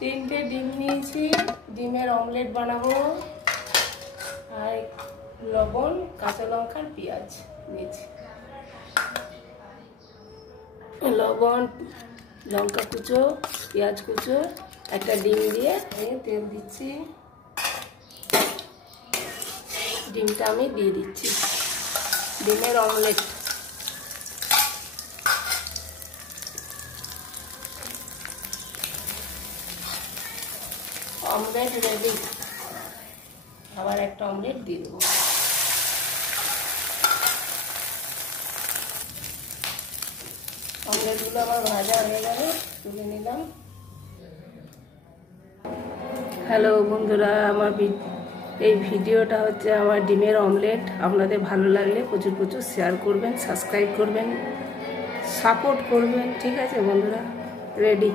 তিনটে ডিম নিয়েছি, ডিমের অমলেট বানাবো। আর লবণ, কাঁচা লঙ্কা আর পেঁয়াজ নিয়েছি। লবণ, লঙ্কা কুচো, পেঁয়াজ কুচো, একটা ডিম দিয়ে তেল দিচ্ছি। ডিমটা আমি দিয়ে দিচ্ছি। ডিমের অমলেট। Omelette ready. আবার একটা অমলেট দিয়ে দেবো। অমলেটগুলো আমার ভাজা হয়ে গেল, তুলে নিলাম। হ্যালো বন্ধুরা, আমার এই ভিডিওটা হচ্ছে আমার ডিমের অমলেট। আপনাদের ভালো লাগলে প্রচুর প্রচুর শেয়ার করবেন, সাবস্ক্রাইব করবেন, সাপোর্ট করবেন। ঠিক আছে বন্ধুরা, রেডি।